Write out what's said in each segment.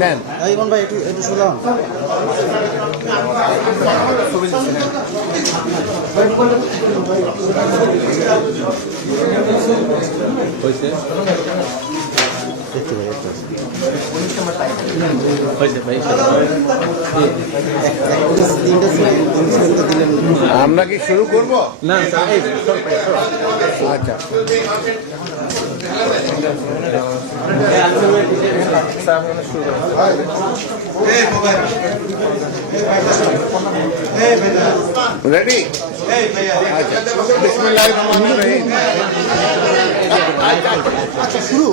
নেন ইমন ভাই একটু একটু শুনলাম হয়েছে দেখতে ভাই একটু হয়েছে ভাই তিনটা দিলেন আমরা কি শুরু করব না আচ্ছা রেডি আচ্ছা বিসমিল্লাহির রহমানির রহিম আচ্ছা শুরু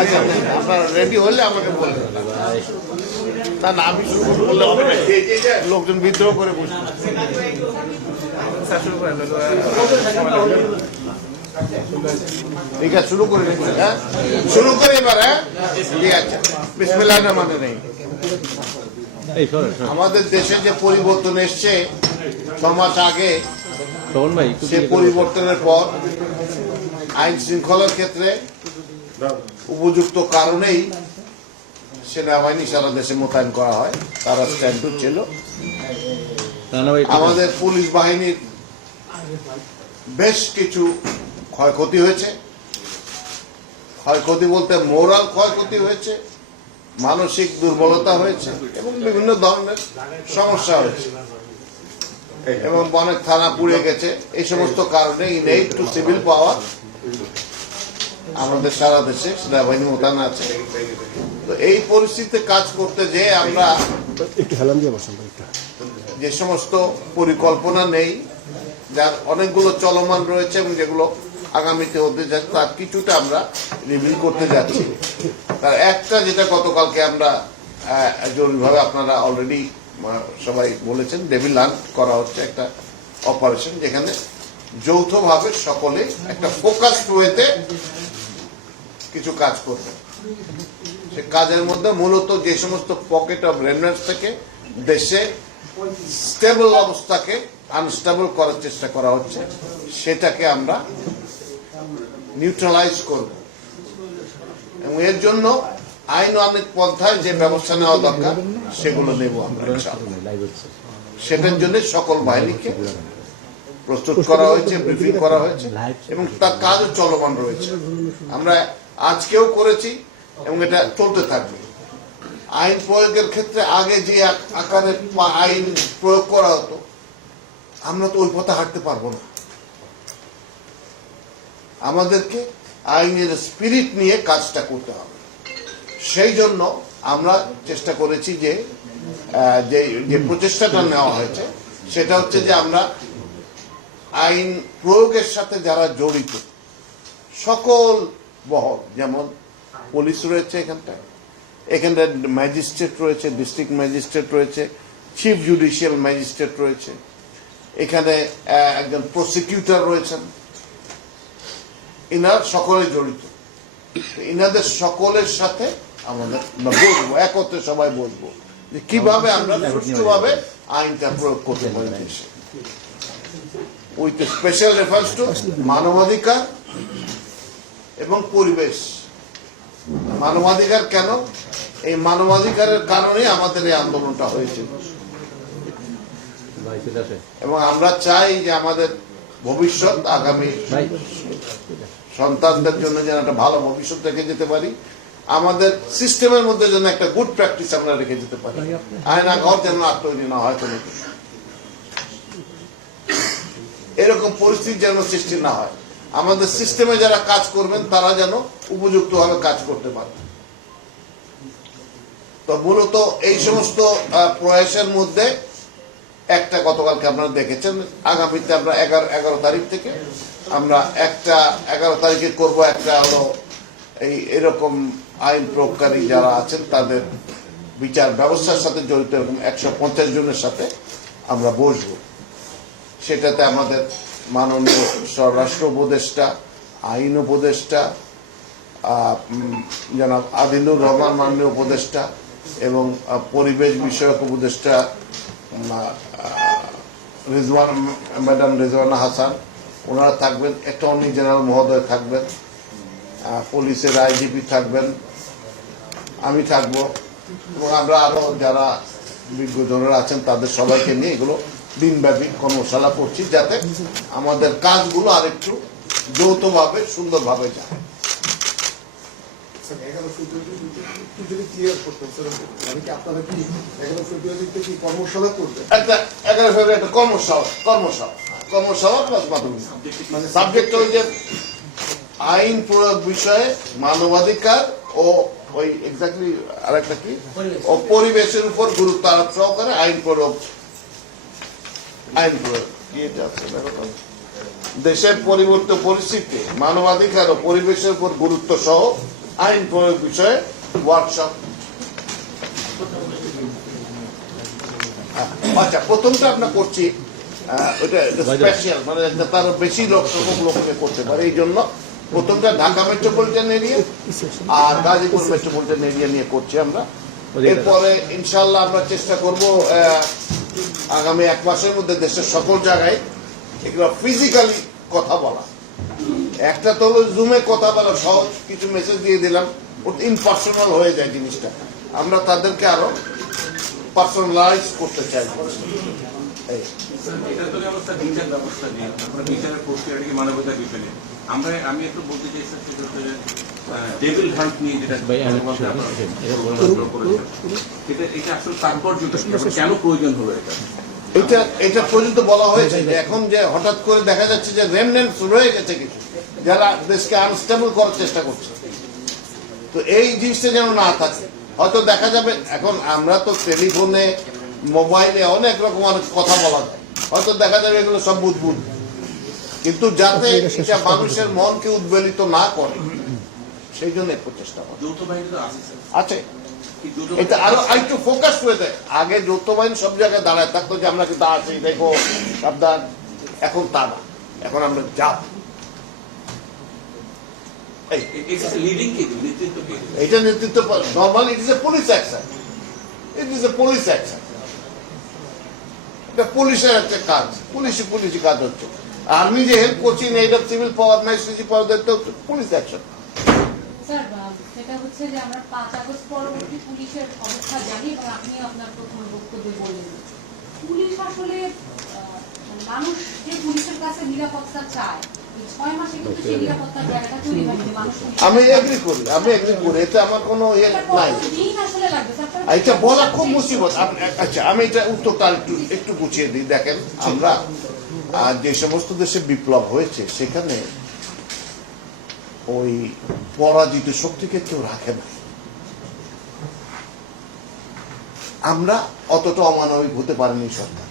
আচ্ছা আপনার রেডি হলে আমাকে বলবেন তা না আমি শুরু করলে হবে না লোকজন বিদ্রোহ করে বসবে ঠিক আছে শুরু করে দিচ্ছি হ্যাঁ শুরু করে এবার হ্যাঁ ঠিক আছে বিসমিল্লাহির রহমানির রহিম আমাদের দেশে যে পরিবর্তন এসছে 6 মাস আগে সে পরিবর্তনের পর আইন শৃঙ্খলার ক্ষেত্রে উপযুক্ত কারণেই সেনাবাহিনী সারা দেশে মোতায়েন করা হয় তারা স্ট্যান্ডার্ড ছিল আমাদের পুলিশ বাহিনীর বেশ কিছু ক্ষয়ক্ষতি হয়েছে ক্ষয়ক্ষতি বলতে মোরাল ক্ষয়ক্ষতি হয়েছে মানসিক দুর্বলতা হয়েছে এবং বিভিন্ন ধরনের সমস্যা হয়েছে এবং অনেক থানা পুড়ে গেছে এই সমস্ত কারণে ইনহেইট টু সিভিল পাওয়ার আমাদের সারা দেশে সেনাবাহিনী মোতায়েন আছে তো এই পরিস্থিতিতে কাজ করতে যে আমরা একটু হেলাম দিয়ে বসেন যে সমস্ত পরিকল্পনা নেই যার অনেকগুলো চলমান রয়েছে এবং যেগুলো আগামীতে হতে যাচ্ছে তার কিছুটা আমরা রিভিল করতে যাচ্ছি তার একটা যেটা গতকালকে আমরা জরুরিভাবে আপনারা অলরেডি সবাই বলেছেন ডেভিল হান্ট করা হচ্ছে একটা অপারেশন যেখানে যৌথভাবে সকলে একটা ফোকাসড ওয়েতে কিছু কাজ করবে সে কাজের মধ্যে মূলত যে সমস্ত পকেট অফ রেমিনেন্স থেকে দেশে স্টেবল অবস্থাকে আনস্টেবল করার চেষ্টা করা হচ্ছে সেটাকে আমরা নিউট্রালাইজ করব এবং এর জন্য আইন অনেক পন্থায় যে ব্যবস্থা নেওয়া দরকার সেগুলো নেব আমরা সেটার জন্য সকল বাহিনীকে প্রস্তুত করা হয়েছে ব্রিফিং করা হয়েছে এবং তার কাজও চলমান রয়েছে আমরা আজকেও করেছি এবং এটা চলতে থাকবে আইন প্রয়োগের ক্ষেত্রে আগে যে আকারে আইন প্রয়োগ করা হতো আমরা তো ওই পথে হাঁটতে পারবো না আমাদেরকে আইনের স্পিরিট নিয়ে কাজটা করতে হবে সেই জন্য আমরা চেষ্টা করেছি যে যে প্রচেষ্টাটা নেওয়া হয়েছে সেটা হচ্ছে যে আমরা আইন প্রয়োগের সাথে যারা জড়িত সকল বহর যেমন পুলিশ রয়েছে এখানটা ম্যাজিস্ট্রেট রয়েছে ডিস্ট্রিক্ট ম্যাজিস্ট্রেট রয়েছে চিফ জুডিশিয়াল ম্যাজিস্ট্রেট রয়েছে এখানে একজন প্রসিকিউটর রয়েছেন ইনার সকলে জড়িত ইনাদের সকলের সাথে আমাদের বসবো একত্রে সবাই বসবো যে কিভাবে আমরা সুষ্ঠুভাবে আইনটা প্রয়োগ করতে পারি উইথ স্পেশাল রেফারেন্স টু মানবাধিকার এবং পরিবেশ মানবাধিকার কেন এই মানবাধিকারের কারণে আমাদের এই আন্দোলনটা হয়েছিল এবং আমরা চাই যে আমাদের ভবিষ্যৎ আগামী সন্তানদের জন্য যেন একটা ভালো ভবিষ্যৎ রেখে যেতে পারি আমাদের সিস্টেমের মধ্যে যেন একটা গুড প্র্যাকটিস আমরা রেখে যেতে পারি আয়না ঘর যেন আর তৈরি না হয় কোনো এরকম পরিস্থিতি যেন সৃষ্টি না হয় আমাদের সিস্টেমে যারা কাজ করবেন তারা যেন উপযুক্তভাবে কাজ করতে পারে তো মূলত এই সমস্ত প্রয়াসের মধ্যে একটা গতকালকে আপনারা দেখেছেন আগামীতে আমরা 11 তারিখ থেকে আমরা একটা 11 তারিখে করব একটা হলো এরকম আইন প্রয়োগকারী যারা আছেন তাদের বিচার ব্যবস্থার সাথে জড়িত এরকম 150 জনের সাথে আমরা বসবো সেটাতে আমাদের মাননীয় স্বরাষ্ট্র উপদেষ্টা আইন উপদেষ্টা জনাব আদিলুর রহমান মাননীয় উপদেষ্টা এবং পরিবেশ বিষয়ক উপদেষ্টা ম্যাডাম রেজওয়ানা হাসান ওনারা থাকবেন, অ্যাটর্নি জেনারেল মহোদয় থাকবেন, পুলিশের আইজিপি থাকবেন, আমি থাকবো, এবং আমরা আরো যারা বিজ্ঞজনেরা আছেন তাদের সবাইকে নিয়ে এগুলো দিনব্যাপী কর্মশালা করছি, যাতে আমাদের কাজগুলো আরেকটু যৌথভাবে সুন্দরভাবে যায়। কর্মশালা করবে একটা 11 ফেব্রুয়ারি একটা কর্মশালা প্লাস মাধ্যমিক, মানে সাবজেক্ট ওই যে আইন প্রয়োগ বিষয়ে মানবাধিকার ও ওই এক্স্যাক্টলি আরেকটা কি ও পরিবেশের উপর গুরুত্ব আরোপ সহকারে আইন প্রয়োগ কি এটা আছে দেখো তো? দেশের পরিবর্তিত পরিস্থিতি মানবাধিকার ও পরিবেশের উপর গুরুত্ব সহ আইন প্রয়োগ বিষয়ে ওয়ার্কশপ। আচ্ছা, প্রথমটা আমরা করছি ওইটা স্পেশাল, মানে তার বেশি সংখ্যক লোককে করতে পারে, এই জন্য প্রথমটা ঢাকা মেট্রোপলিটন এরিয়া আর গাজীপুর মেট্রোপলিটন এরিয়া নিয়ে করছি আমরা। এরপরে ইনশাল্লাহ আমরা চেষ্টা করব আগামী 1 মাসের মধ্যে দেশের সকল জায়গায় এগুলো ফিজিক্যালি কথা বলা। একটা তো হলো জুমে কথা বলা সহজ, কিছু মেসেজ দিয়ে দিলাম, ওটা ইনপার্সোনাল হয়ে যায় জিনিসটা। আমরা তাদেরকে আরো পার্সোনালাইজ করতে চাই। আমি একটু বলতে চাই স্যার, ডেভিল হান্ট নিয়ে যেটা এটা আসলে তাৎপর্য কেন প্রয়োজন হলো এটা পর্যন্ত বলা হয়েছে যে এখন যে হঠাৎ করে দেখা যাচ্ছে যে রেমনেন্টস রয়ে গেছে কিছু, যারা দেশকে আনস্টেবল করার চেষ্টা করছে। তো এই জিনিসটা যেন না থাকে। হয়তো দেখা যাবে এখন আমরা তো টেলিফোনে মোবাইলে অনেক রকম অনেক কথা বলা যায়, হয়তো দেখা যাবে এগুলো সব বুদবুদ, কিন্তু যাতে এটা মানুষের মনকে উদ্বেলিত না করে সেই জন্য প্রচেষ্টা আছে। এটা আরো একটু ফোকাস করে দেয়। আগে যৌথ বাহিনী সব জায়গায় দাঁড়ায় থাকতো যে আমরা কিন্তু আছি দেখো সাবধান, এখন তা না, এখন আমরা যাব। এটা নেতৃত্ব normal, it is a police action, এটা পুলিশের একটা কাজ, পুলিশি কাজ হচ্ছে। আমি যে হেল্প করছি না, এটা সিভিল পাওয়ার নাই, সিজি পাওয়ার দায়িত্ব পুলিশ অ্যাকশন। স্যার, সেটা হচ্ছে যে আমরা 5 আগস্ট পরবর্তী পুলিশের অবস্থা জানি এবং আপনি আপনার প্রথম বক্তব্যে বললেন পুলিশ আসলে মানুষ যে পুলিশের কাছে নিরাপত্তা চায়, 6 মাসে কিন্তু সেই নিরাপত্তার জায়গাটা তৈরি হয়নি। মানুষ আমি এগ্রি করি, এতে আমার কোনো ইয়ে নাই। দিন আসলে লাগবে স্যার, এটা বলা খুব মুসিবত। আচ্ছা, আমি এটা উত্তরটা একটু গুছিয়ে দিই। দেখেন, আমরা যে সমস্ত দেশে বিপ্লব হয়েছে সেখানে ওই পরাজিত শক্তিকে কেউ রাখে না। আমরা অতটা অমানবিক হতে পারিনি সরকার।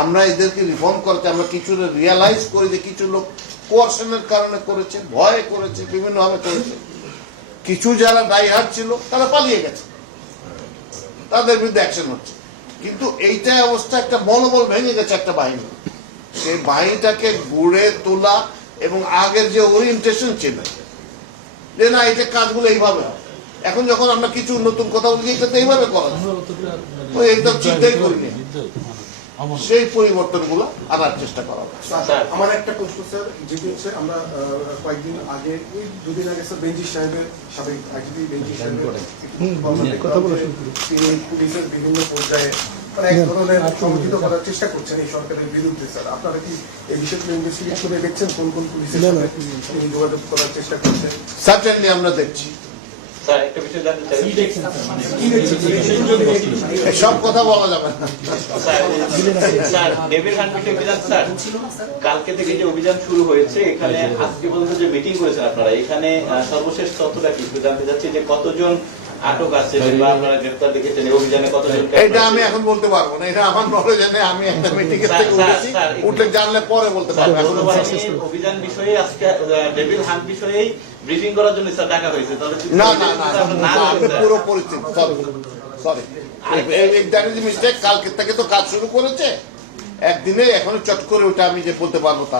আমরা এদেরকে রিফর্ম করতে, আমরা কিছু রিয়ালাইজ করি যে কিছু লোক কোয়ারশনের কারণে করেছে, ভয় করেছে, বিভিন্ন ভাবে করেছে। কিছু যারা ডাইহার্ড ছিল তারা পালিয়ে গেছে, তাদের বিরুদ্ধে অ্যাকশন হচ্ছে। কিন্তু এইটাই অবস্থা, একটা মনোবল ভেঙে গেছে একটা বাহিনী। সেই বাহিনীটাকে গড়ে তোলা এবং আগের যে ওরিয়েন্টেশন ছিল যে না এটা কাজগুলো এইভাবে হয়, এখন যখন আমরা কিছু নতুন কথা বলি এটা তো এইভাবে করা যায়, একদম চিন্তাই করিনি, সেই পরিবর্তনগুলো আনার চেষ্টা করা হবে। আমার একটা প্রশ্ন স্যার, যেটি হচ্ছে আমরা কয়েকদিন আগে ওই 2 দিন আগে স্যার বেঞ্জি সাহেবের, সাবেক আইজিপি বেঞ্জি সাহেবের তিনি পুলিশের বিভিন্ন পর্যায়ে মানে এক ধরনের সংগঠিত করার চেষ্টা করছেন এই সরকারের বিরুদ্ধে। স্যার, আপনারা কি এই বিষয়গুলো ইনভেস্টিগেট করে দেখছেন কোন কোন পুলিশের সাথে তিনি যোগাযোগ করার চেষ্টা করছেন? সার্টেনলি আমরা দেখছি। সব কথা বলা যাবে না। কালকে থেকে যে অভিযান শুরু হয়েছে, এখানে আজকে পর্যন্ত যে মিটিং করেছেন আপনারা, এখানে সর্বশেষ তথ্যটা কি জানতে চাচ্ছি যে কতজন আটক আছে বা আপনারা গ্রেফতার দেখেছেন, অভিযানে কতজন? এটা আমি এখন বলতে পারবো না, এটা আমার নলেজে নেই। আমি একটা মিটিং এর থেকে উঠেছি, উঠে জানলে পরে বলতে পারবো। অভিযান বিষয়ে আজকে ডেভিল হান্ট বিষয়েই ব্রিফিং করার জন্য স্যার ডাকা হয়েছে। তাহলে না, পুরো পরিস্থিতি সরি, দ্যাট ইজ মিস্টেক। কালকে থেকে তো কাজ শুরু করেছে একদিনে, এখন চট করে ওটা আমি যে বলতে পারবো তা।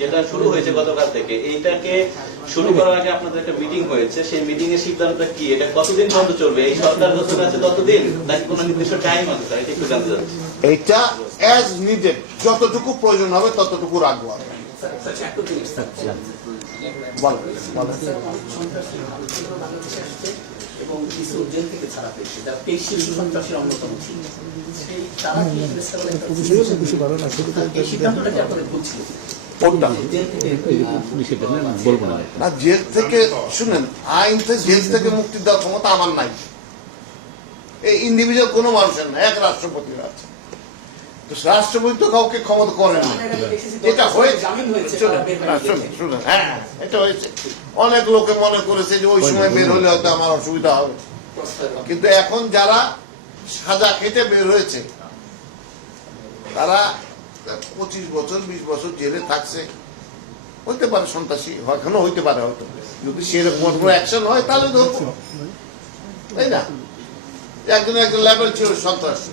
যেটা শুরু হয়েছে গতকাল থেকে, এইটাকে শুরু করার আগে আপনাদের একটা মিটিং হয়েছে, সেই মিটিং এর সিদ্ধান্তটা কি? এটা কতদিন পর্যন্ত চলবে? এই সরকার যতদিন আছে ততদিন, নাকি কোনো নির্দিষ্ট টাইম আছে? স্যার, এটা একটু জানতে চাচ্ছি। এটা অ্যাজ নিডেড, যতটুকু প্রয়োজন হবে ততটুকু রাখবো আমরা। বলো, বলো। এবং কিছু জেল থেকে ছাড়া পেয়েছে, যারা পেশি সন্ত্রাসের অন্যতম ছিল, সেই তারা কি এই সিদ্ধান্তটাকে আপনাদের বুঝছিল কোনটা? জেল থেকে না, জেল থেকে শুনেন, আইন থেকে জেল থেকে মুক্তি দেওয়ার ক্ষমতা আমার নাই। এই ইন্ডিভিজুয়াল কোনো মানুষের না, এক রাষ্ট্রপতির আছে। তো রাষ্ট্রপতি তো কাউকে ক্ষমতা করেন না। এটা হয়েছে, জামিন হয়েছে, শুনেন, হ্যাঁ এটা হয়েছে। অনেক লোকে মনে করেছে যে ওই সময় বের হলে হয়তো আমার অসুবিধা হবে, কিন্তু এখন যারা সাজা খেটে বের হয়েছে তারা 25 বছর 20 বছর জেলে থাকছে। হইতে পারে সন্ত্রাসী, এখনো হইতে পারে, হয়তো যদি সেরকম অ্যাকশন হয় তাহলে ধরবো, তাই না? একজন লেভেল ছিল সন্ত্রাসী,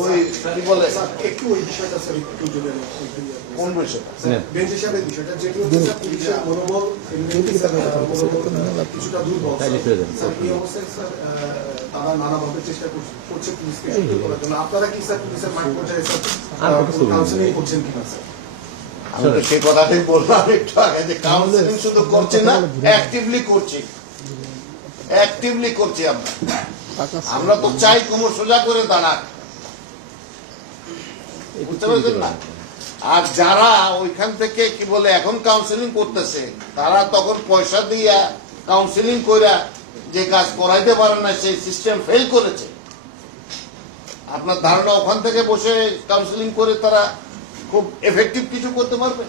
ওই কি বলে, একটু ওই বিষয়টা স্যার একটু জেনে নেন। কোন বিষয়টা? বেঞ্চ হিসাবে বিষয়টা যেটি হচ্ছে স্যার, পুলিশের মনোবল কিছুটা দুর্বল। স্যার, এই অবস্থায় স্যার তারা নানাভাবে চেষ্টা করছে পুলিশকে সুযোগ করার জন্য। আপনারা কি স্যার পুলিশের মাঠ পর্যায়ে স্যার কাউন্সিলিং করছেন কিনা স্যার? আমি তো সেই কথাটাই বললাম একটু আগে, যে কাউন্সিলিং শুধু করছি না, অ্যাক্টিভলি করছি, অ্যাক্টিভলি করছি। আমরা তো চাই কোমর সোজা করে দাঁড়াক, বুঝতে পারছেন না? আর যারা ওইখান থেকে কি বলে এখন কাউন্সিলিং করতেছে, তারা তখন পয়সা দিয়া কাউন্সিলিং করে যে কাজ করাইতে পারে না, সেই সিস্টেম ফেল করেছে। আপনার ধারণা ওখান থেকে বসে কাউন্সিলিং করে তারা খুব এফেক্টিভ কিছু করতে পারবে?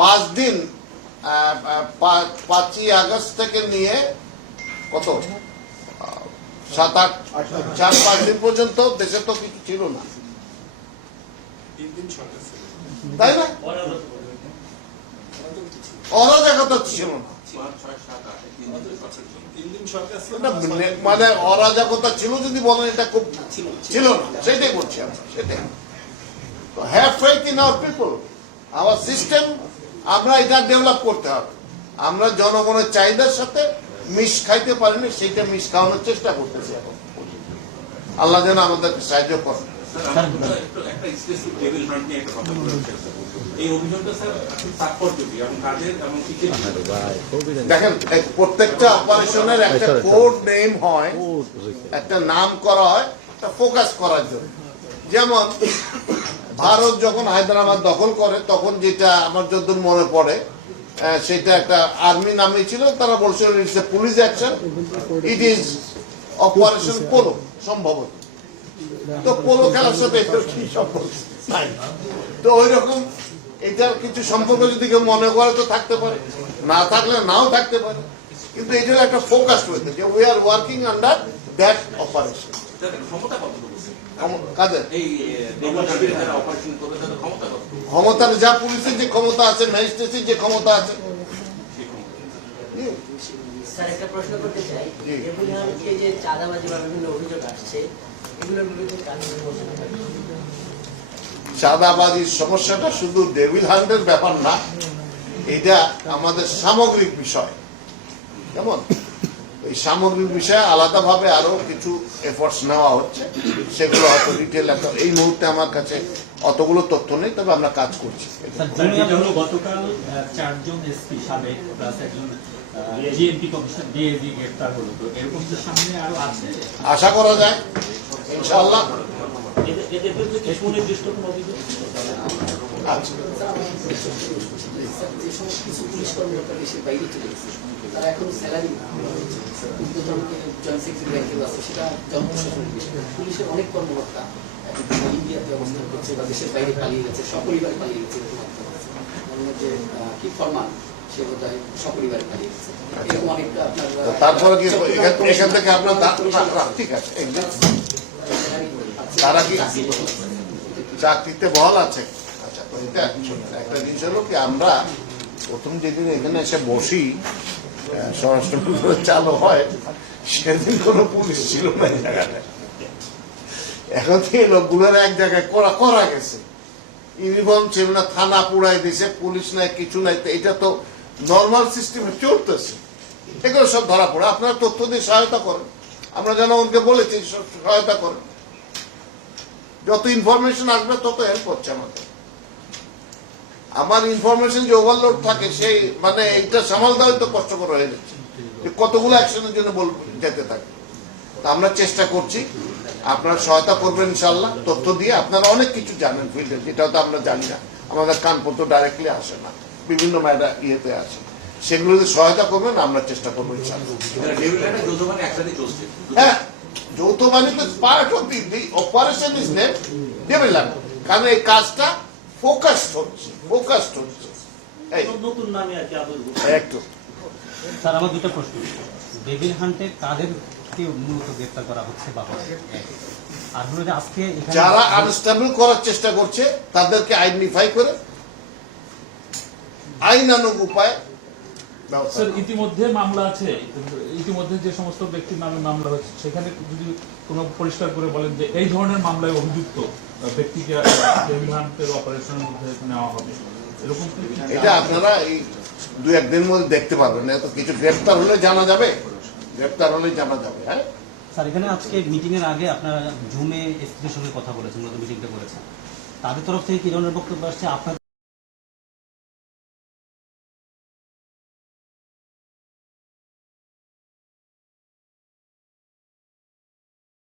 5 দিন 5ই আগস্ট থেকে নিয়ে কত 7-8 4-5 দিন পর্যন্ত দেশে তো কিছু ছিল না, তাই না? অরাজকতা ছিল না, মানে অরাজকতা ছিল যদি বলেন, এটা খুব ছিল না, সেটাই বলছি আমরা। সেটাই have faith in our people, hour system. আমরা এটা ডেভেলপ করতে হবে। আমরা জনগণের চাহিদার সাথে মিশ খাইতে পারিনি, সেইটা মিশ খাওয়ানোর চেষ্টা করতেছি এখন। আল্লাহ যেন আমাদেরকে সাহায্য করেন। একটা স্পেসিফিক টেবিল হান্ট নিয়ে একটা কথা বলেছেন, এই অভিযানটা স্যার তাৎপর্যটি এবং কাজের এবং কিসের দেখেন, প্রত্যেকটা অপারেশনের একটা কোড নেম হয়, একটা নাম করা হয়, একটা ফোকাস করার জন্য। যেমন ভারত যখন হায়দ্রাবাদ দখল করে, তখন যেটা আমার যতদূর মনে পড়ে, সেটা একটা আর্মি নামে ছিল, তারা বলছিল it's a police action, it is operation polo, সম্ভবত। তো পোলো খেলার সাথে এটার কি সম্পর্ক নাই? তো ওই রকম এটার কিছু সম্পর্ক যদি কেউ মনে করে তো থাকতে পারে, না থাকলে নাও থাকতে পারে, কিন্তু এটার একটা ফোকাস রয়েছে যে we are working under that operation. ক্ষমতা কতটুকু কাদের এই দেবনাগরীর যারা অপারেশন করবে তাদের ক্ষমতা কতটুকু? ক্ষমতার, যা পুলিশের যে ক্ষমতা আছে, ম্যাজিস্ট্রেটের যে ক্ষমতা আছে। স্যার, একটা প্রশ্ন করতে চাই, এই যে চাঁদাবাজি বা বিভিন্ন অভিযোগ আসছে, এগুলোর বিরুদ্ধে কাজ করছেন? চাঁদাবাজির সমস্যাটা শুধু ডেভিল হান্টের ব্যাপার না, এটা আমাদের সামগ্রিক বিষয়। কেমন এই সামগ্রিক বিষয়ে আলাদাভাবে আরো কিছু এফোর্টস নেওয়া হচ্ছে, সেগুলো হয়তো ডিটেল এই মুহূর্তে আমার কাছে অতগুলো তথ্য নেই, তবে আমরা কাজ করছি। গতকাল 4 জন এসপি সাবেক প্লাস একজন জিএমপি কমিশনার ডিএজি গ্রেফতার হলো, তো এরকম কি সামনে আরো আছে? আশা করা যায় ইনশাআল্লাহ। এদের বিরুদ্ধে কি সুনির্দিষ্ট কোনো অভিযোগ? আচ্ছা, যে সমস্ত কিছু পুলিশ কর্মকর্তা দেশের বাইরে চলে গেছে, তারা এখন স্যালারি জয়েন্ট সেক্রেটারি আছে, সেটা জনপ্রশাসনের বিষয়। পুলিশের অনেক কর্মকর্তা ইন্ডিয়াতে অবস্থান করছে বা দেশের বাইরে পালিয়ে গেছে, সপরিবার পালিয়ে গেছে। যে কি ফরমান, সে বোধহয় সপরিবারে পালিয়ে গেছে। এরকম অনেকটা আপনার তারপরে কি এখান থেকে আপনার ঠিক আছে, তারা কি চাকরিতে বহাল আছে? আচ্ছা, তো এটা একটা জিনিস হলো কি, আমরা প্রথম যেদিন এখানে এসে বসি, স্বরাষ্ট্র মন্ত্রণালয় চালু হয়, সেদিন কোনো পুলিশ ছিল না এই জায়গাটা। এখন থেকে লোকগুলোর এক জায়গায় করা গেছে, ইউনিফর্ম ছিল না, থানা পুড়াই দিয়েছে, পুলিশ নাই, কিছু নাই। এটা তো নর্মাল সিস্টেমে চলতেছে, এগুলো সব ধরা পড়ে। আপনারা তথ্য দিয়ে সহায়তা করেন, আমরা জনগণকে বলেছি সহায়তা করেন, যত ইনফরমেশন আসবে তত হেল্প হচ্ছে আমাদের। আমার ইনফরমেশন যে ওভারলোড থাকে সেই মানে এইটা সামাল দেওয়া তো কষ্টকর হয়ে যাচ্ছে, যে কতগুলো অ্যাকশনের জন্য যেতে থাকে। তা আমরা চেষ্টা করছি, আপনারা সহায়তা করবেন ইনশাল্লাহ। তথ্য দিয়ে আপনারা অনেক কিছু জানেন ফিল্ডে, যেটা তো আমরা জানি না, আমাদের কানপত্র ডাইরেক্টলি আসে না, বিভিন্ন ইয়েতে আসে, সেগুলো যদি সহায়তা করবেন আমরা চেষ্টা করবো ইনশাল্লাহ। হ্যাঁ, যৌথ বাহিনী তো part of the operation is name devil hunt, কারণ এই কাজটা ফোকাসড হচ্ছে। এই নতুন নামে আর কি আবির্ভূত। একটু স্যার, আমার দুটো প্রশ্ন। ডেভিল হান্টে কাদেরকে মূলত গ্রেফতার করা হচ্ছে বা আর হলো যে আজকে এখানে যারা আনস্টেবল করার চেষ্টা করছে তাদেরকে আইডেন্টিফাই করে আইনানুগ উপায় ব্যবস্থা। স্যার, ইতিমধ্যে মামলা আছে, ইতিমধ্যে যে সমস্ত ব্যক্তির নামে মামলা হচ্ছে সেখানে যদি কোনো পরিষ্কার করে বলেন যে এই ধরনের মামলায় অভিযুক্ত ব্যক্তিকে ডেভিল হান্টের অপারেশনের মধ্যে নেওয়া হবে, এরকম এটা আপনারা এই 2-1 দিনের মধ্যে দেখতে পারবেন। এত কিছু গ্রেফতার হলে জানা যাবে, হ্যাঁ। স্যার, এখানে আজকে মিটিং এর আগে আপনারা জুমে এসপির সঙ্গে কথা বলেছেন, মিটিংটা করেছেন, তাদের তরফ থেকে কি ধরনের বক্তব্য আসছে আপনার?